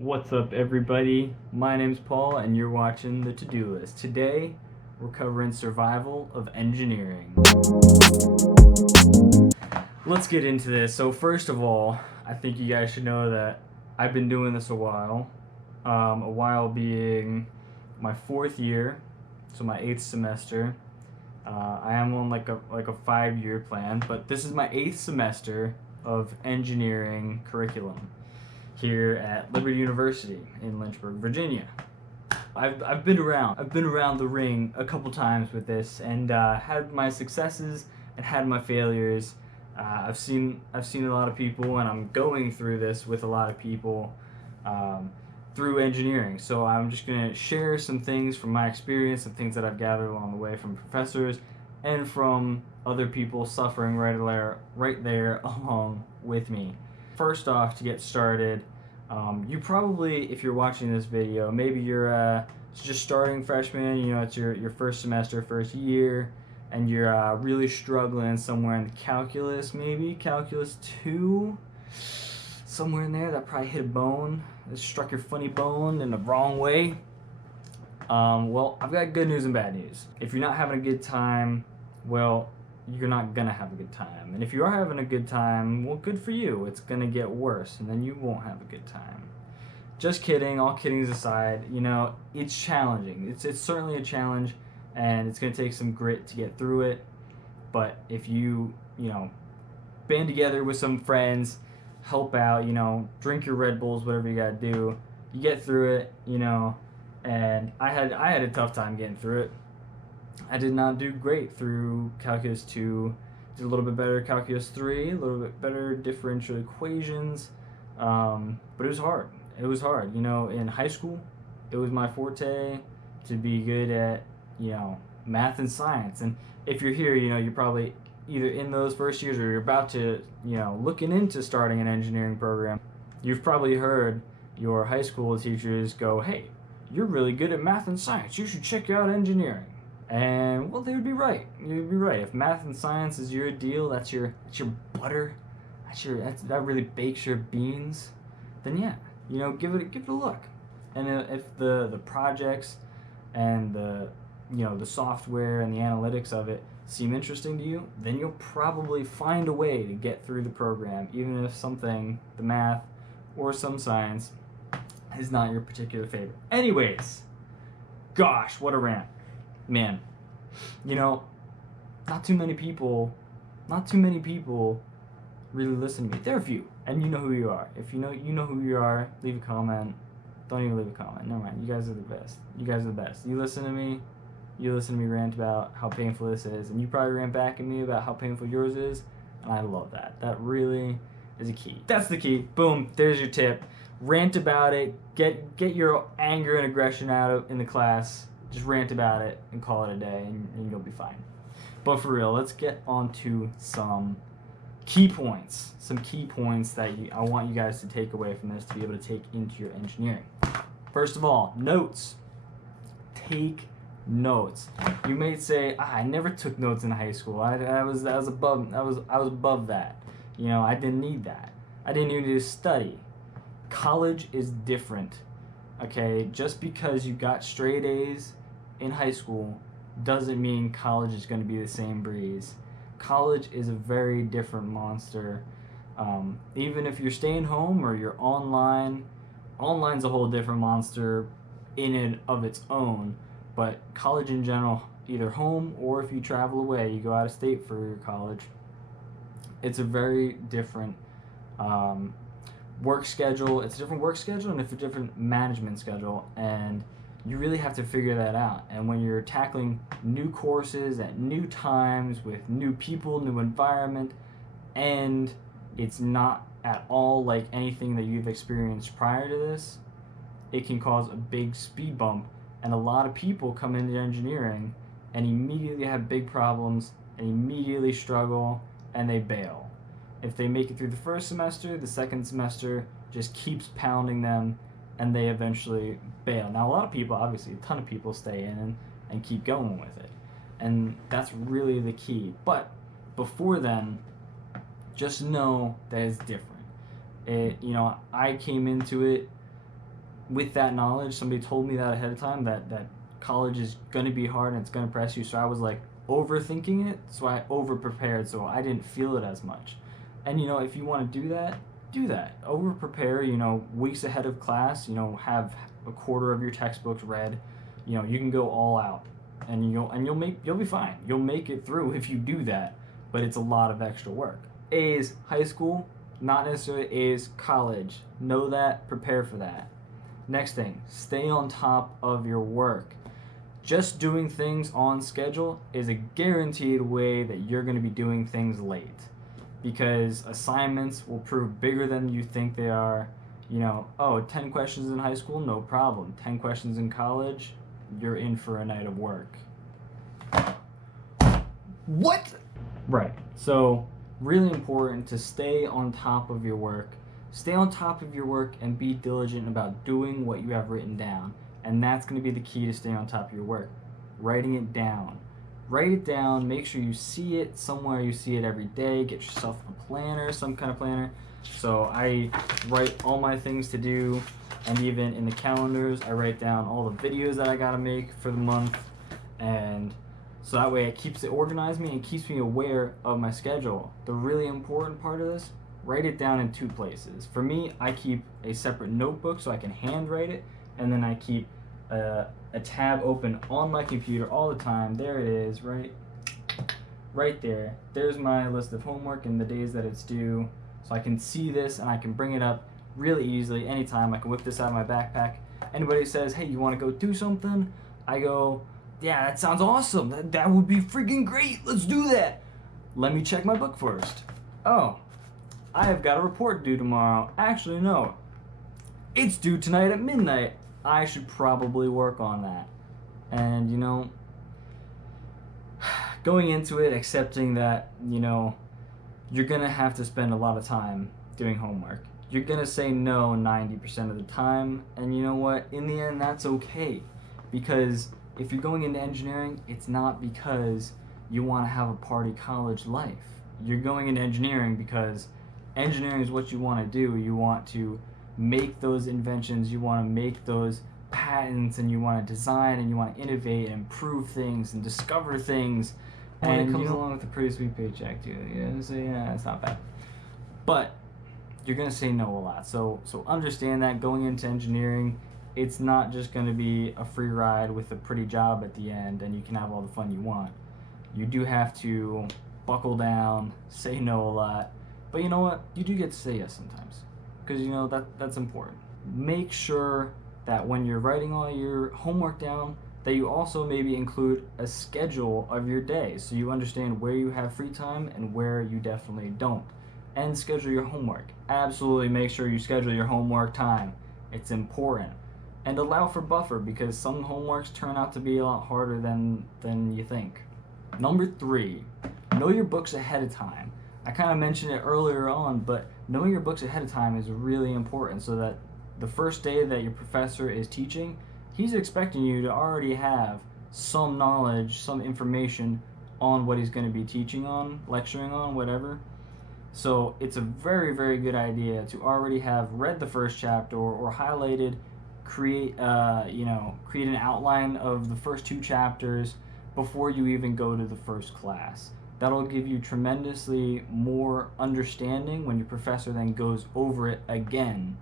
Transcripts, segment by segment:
What's up, everybody? My name's Paul, and you're watching the To-Do List. Today, we're covering survival of engineering. Let's get into this. So, first of all, I think you guys should know that I've been doing this a while. A while being my fourth year, so my eighth semester. I am on like a 5-year plan, but this is my eighth semester of engineering curriculum here at Liberty University in Lynchburg, Virginia. I've been around. I've been around the ring a couple times with this, and had my successes and had my failures. I've seen a lot of people, and I'm going through this with a lot of people through engineering. So I'm just gonna share some things from my experience, some things that I've gathered along the way from professors and from other people suffering right there along with me. First off, to get started, you probably, if you're watching this video, maybe you're just starting freshman, it's your first semester, first year, and you're really struggling somewhere in the calculus, maybe calculus 2, somewhere in there. That probably hit a bone. It struck your funny bone in the wrong way. Well, I've got good news and bad news. If you're not having a good time, well, you're not gonna have a good time. And if you are having a good time, well, good for you. It's gonna get worse, and then you won't have a good time. Just kidding, all kiddings aside, it's challenging. It's certainly a challenge, and it's gonna take some grit to get through it. But if you band together with some friends, help out, drink your Red Bulls, whatever you gotta do, you get through it, and I had a tough time getting through it. I did not do great through Calculus 2. Did a little bit better Calculus 3, a little bit better differential equations, but it was hard. It was hard. In high school, it was my forte to be good at, math and science. And if you're here, you're probably either in those first years or you're about to, looking into starting an engineering program. You've probably heard your high school teachers go, "Hey, you're really good at math and science. You should check out engineering." And well, they would be right. You'd be right. If math and science is your deal, that's your butter, that really bakes your beans, then yeah, give it a look. And if the projects and the software and the analytics of it seem interesting to you, then you'll probably find a way to get through the program, even if something, the math or some science, is not your particular favorite. Anyways, gosh, what a rant. Man, not too many people really listen to me. There are a few, and you know who you are. If you know who you are, leave a comment. Don't even leave a comment. Never mind. You guys are the best. You guys are the best. You listen to me rant about how painful this is, and you probably rant back at me about how painful yours is, and I love that. That really is a key. That's the key. Boom, there's your tip. Rant about it. Get your anger and aggression out in the class. Just rant about it and call it a day, and you'll be fine. But for real, let's get on to some key points. Some key points that I want you guys to take away from this to be able to take into your engineering. First of all, notes. Take notes. You may say, I never took notes in high school. I was above that. I didn't need that. I didn't even need to study. College is different. Okay, just because you got straight A's in high school doesn't mean college is going to be the same breeze. College is a very different monster. Even if you're staying home or you're online, online's a whole different monster in and of its own. But college in general, either home or if you travel away, you go out of state for your college, it's a very different work schedule. It's a different work schedule, and it's a different management schedule, and you really have to figure that out. And when you're tackling new courses at new times with new people, new environment, and it's not at all like anything that you've experienced prior to this, it can cause a big speed bump. And a lot of people come into engineering and immediately have big problems and immediately struggle, and they bail. If they make it through the first semester, the second semester just keeps pounding them, and they eventually bail. Now, a lot of people, obviously, a ton of people stay in and keep going with it. And that's really the key. But before then, just know that it's different. I came into it with that knowledge, somebody told me that ahead of time, that college is going to be hard and it's going to press you. So I was like overthinking it. So I over prepared. So I didn't feel it as much. And, if you want to do that, do that. Over prepare, weeks ahead of class, have a quarter of your textbooks read. You can go all out and you'll be fine. You'll make it through if you do that, but it's a lot of extra work. A's high school, not necessarily A's college. Know that, prepare for that. Next thing, stay on top of your work. Just doing things on schedule is a guaranteed way that you're going to be doing things late, because assignments will prove bigger than you think they are. 10 questions in high school, no problem. 10 questions in college, you're in for a night of work. What? Right. So, really important to stay on top of your work. Stay on top of your work and be diligent about doing what you have written down. And that's going to be the key to staying on top of your work. Writing it down. Write it down. Make sure you see it somewhere. You see it every day. Get yourself a planner, some kind of planner. So I write all my things to do, and even in the calendars, I write down all the videos that I gotta make for the month, and so that way it keeps it organized me and keeps me aware of my schedule. The really important part of this, write it down in 2 places. For me, I keep a separate notebook so I can handwrite it, and then I keep a tab open on my computer all the time. There it is, right there. There's my list of homework and the days that it's due. So I can see this and I can bring it up really easily anytime. I can whip this out of my backpack. Anybody says, hey, you want to go do something? I go, yeah, that sounds awesome. That would be freaking great. Let's do that. Let me check my book first. Oh, I have got a report due tomorrow. Actually, no. It's due tonight at midnight. I should probably work on that. And, going into it, accepting that, you're going to have to spend a lot of time doing homework. You're going to say no 90% of the time, and you know what? In the end, that's okay. Because if you're going into engineering, it's not because you want to have a party college life. You're going into engineering because engineering is what you want to do. You want to make those inventions, you want to make those patents, and you want to design, and you want to innovate and improve things and discover things. And it comes along with a pretty sweet paycheck too. So yeah, it's not bad. But you're gonna say no a lot. So understand that going into engineering, it's not just gonna be a free ride with a pretty job at the end and you can have all the fun you want. You do have to buckle down, say no a lot. But you know what? You do get to say yes sometimes. Because that's important. Make sure that when you're writing all your homework down, that you also maybe include a schedule of your day so you understand where you have free time and where you definitely don't. And schedule your homework. Absolutely make sure you schedule your homework time. It's important. And allow for buffer, because some homeworks turn out to be a lot harder than you think. Number 3, know your books ahead of time. I kind of mentioned it earlier on, but knowing your books ahead of time is really important so that the first day that your professor is teaching, he's expecting you to already have some knowledge, some information on what he's going to be teaching on, lecturing on, whatever. So it's a very, very good idea to already have read the first chapter or highlighted, create an outline of the first 2 chapters before you even go to the first class. That'll give you tremendously more understanding when your professor then goes over it again.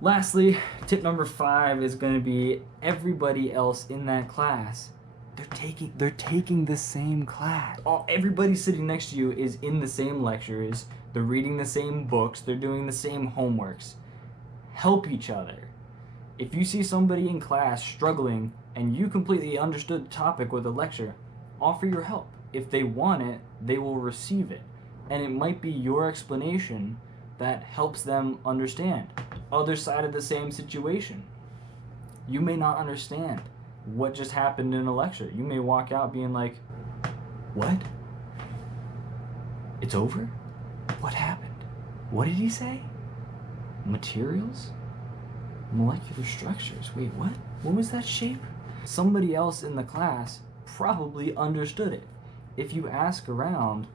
Lastly, tip number 5 is going to be everybody else in that class. They're taking the same class. Everybody sitting next to you is in the same lectures. They're reading the same books. They're doing the same homeworks. Help each other. If you see somebody in class struggling and you completely understood the topic or the lecture, offer your help. If they want it, they will receive it. And it might be your explanation that helps them understand. Other side of the same situation. You may not understand what just happened in a lecture. You may walk out being like, what? It's over? What happened? What did he say? Materials? Molecular structures. Wait, what? What was that shape? Somebody else in the class probably understood it. If you ask around,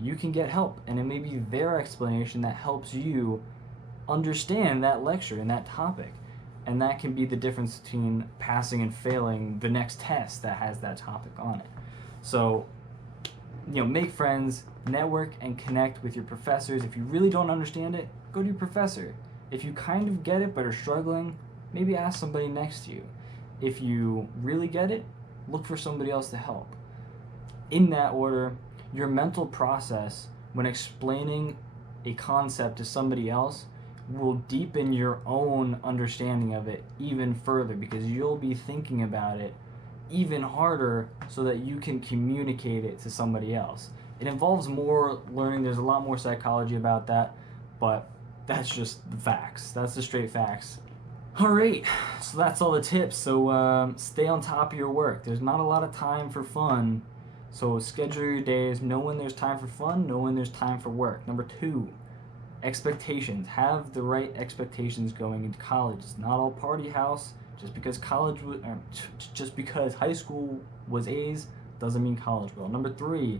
you can get help, and it may be their explanation that helps you understand that lecture and that topic. And that can be the difference between passing and failing the next test that has that topic on it. So, make friends, network, and connect with your professors. If you really don't understand it, go to your professor. If you kind of get it but are struggling, maybe ask somebody next to you. If you really get it, look for somebody else to help. In that order, your mental process when explaining a concept to somebody else will deepen your own understanding of it even further, because you'll be thinking about it even harder so that you can communicate it to somebody else. It involves more learning. There's a lot more psychology about that, but that's just the facts. That's the straight facts. All right, so that's all the tips. So stay on top of your work. There's not a lot of time for fun, so schedule your days. Know when there's time for fun, know when there's time for work. Number 2, expectations. Have the right expectations going into college. It's not all party house. Just because high school was A's doesn't mean college will. Number 3,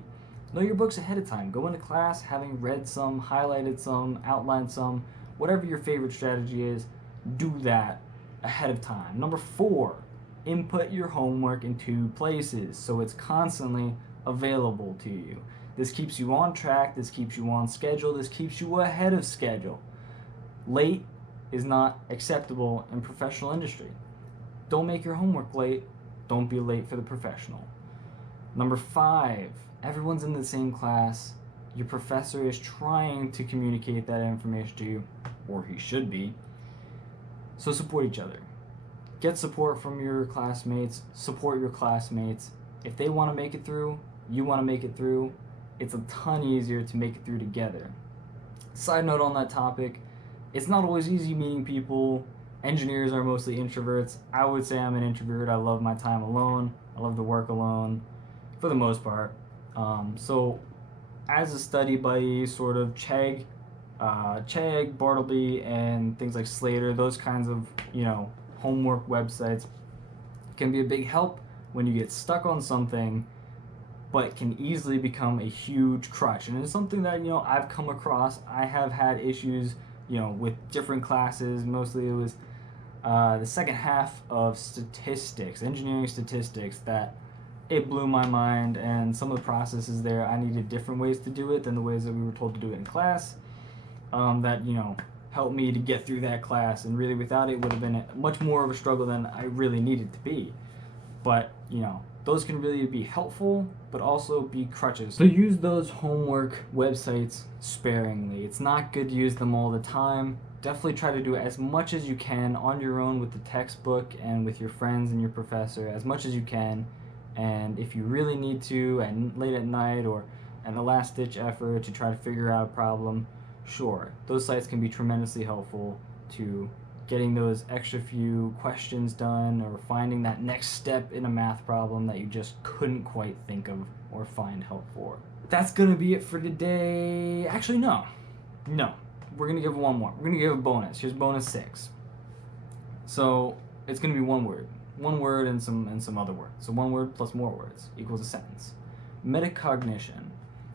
know your books ahead of time. Go into class having read some, highlighted some, outlined some, whatever your favorite strategy is, do that ahead of time. Number 4, input your homework in 2 places so it's constantly available to you. This keeps you on track, this keeps you on schedule, this keeps you ahead of schedule. Late is not acceptable in professional industry. Don't make your homework late. Don't be late for the professional. Number 5, everyone's in the same class. Your professor is trying to communicate that information to you, or he should be. So support each other. Get support from your classmates. Support your classmates. If they want to make it through, you want to make it through, it's a ton easier to make it through together. Side note on that topic, it's not always easy meeting people. Engineers are mostly introverts. I would say I'm an introvert. I love my time alone. I love to work alone, for the most part. So as a study buddy, sort of Chegg, Bartleby, and things like Slader, those kinds of, homework websites can be a big help when you get stuck on something, but can easily become a huge crutch. And it's something that, I've come across. I have had issues, with different classes. Mostly it was the second half of statistics, engineering statistics, that it blew my mind, and some of the processes there, I needed different ways to do it than the ways that we were told to do it in class. That, helped me to get through that class, and really without it would have been much more of a struggle than I really needed to be. But, those can really be helpful, but also be crutches. So use those homework websites sparingly. It's not good to use them all the time. Definitely try to do as much as you can on your own with the textbook and with your friends and your professor, as much as you can. And if you really need to, and late at night or an last-ditch effort to try to figure out a problem, sure, those sites can be tremendously helpful to getting those extra few questions done, or finding that next step in a math problem that you just couldn't quite think of or find help for. That's gonna be it for today. Actually, no. We're gonna give one more. We're gonna give a bonus. Here's bonus 6. So it's gonna be one word and some other words. So one word plus more words equals a sentence. Metacognition.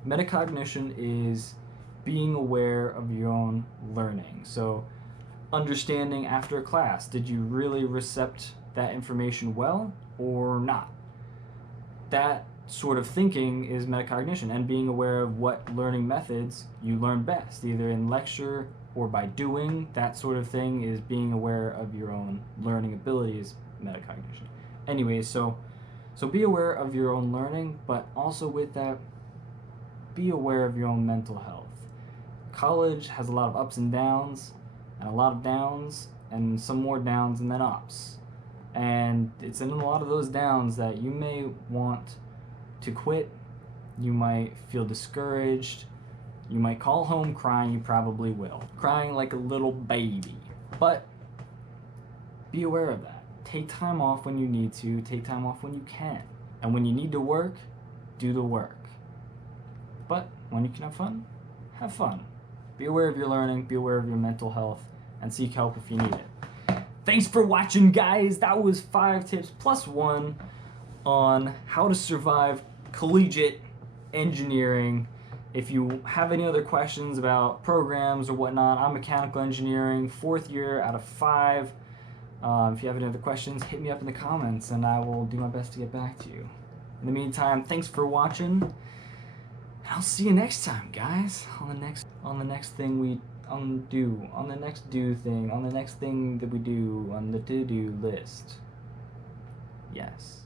Metacognition is being aware of your own learning. So understanding after a class, did you really recept that information well or not? That sort of thinking is metacognition, and being aware of what learning methods you learn best, either in lecture or by doing. That sort of thing is being aware of your own learning abilities, metacognition. Anyways, so be aware of your own learning, but also with that, be aware of your own mental health. College has a lot of ups and downs, and a lot of downs, and some more downs and then ups. And it's in a lot of those downs that you may want to quit, you might feel discouraged, you might call home crying, you probably will. Crying like a little baby. But be aware of that. Take time off when you need to, take time off when you can. And when you need to work, do the work. But when you can have fun, have fun. Be aware of your learning, be aware of your mental health, and seek help if you need it. Thanks for watching, guys. That was 5 tips plus 1 on how to survive collegiate engineering If you have any other questions about programs or whatnot, I'm mechanical engineering, 4th year out of 5. If you have any other questions, hit me up in the comments and I will do my best to get back to you. In the meantime, thanks for watching. And I'll see you next time, guys. On the next thing we undo, on the next thing that we do on the to-do list. Yes.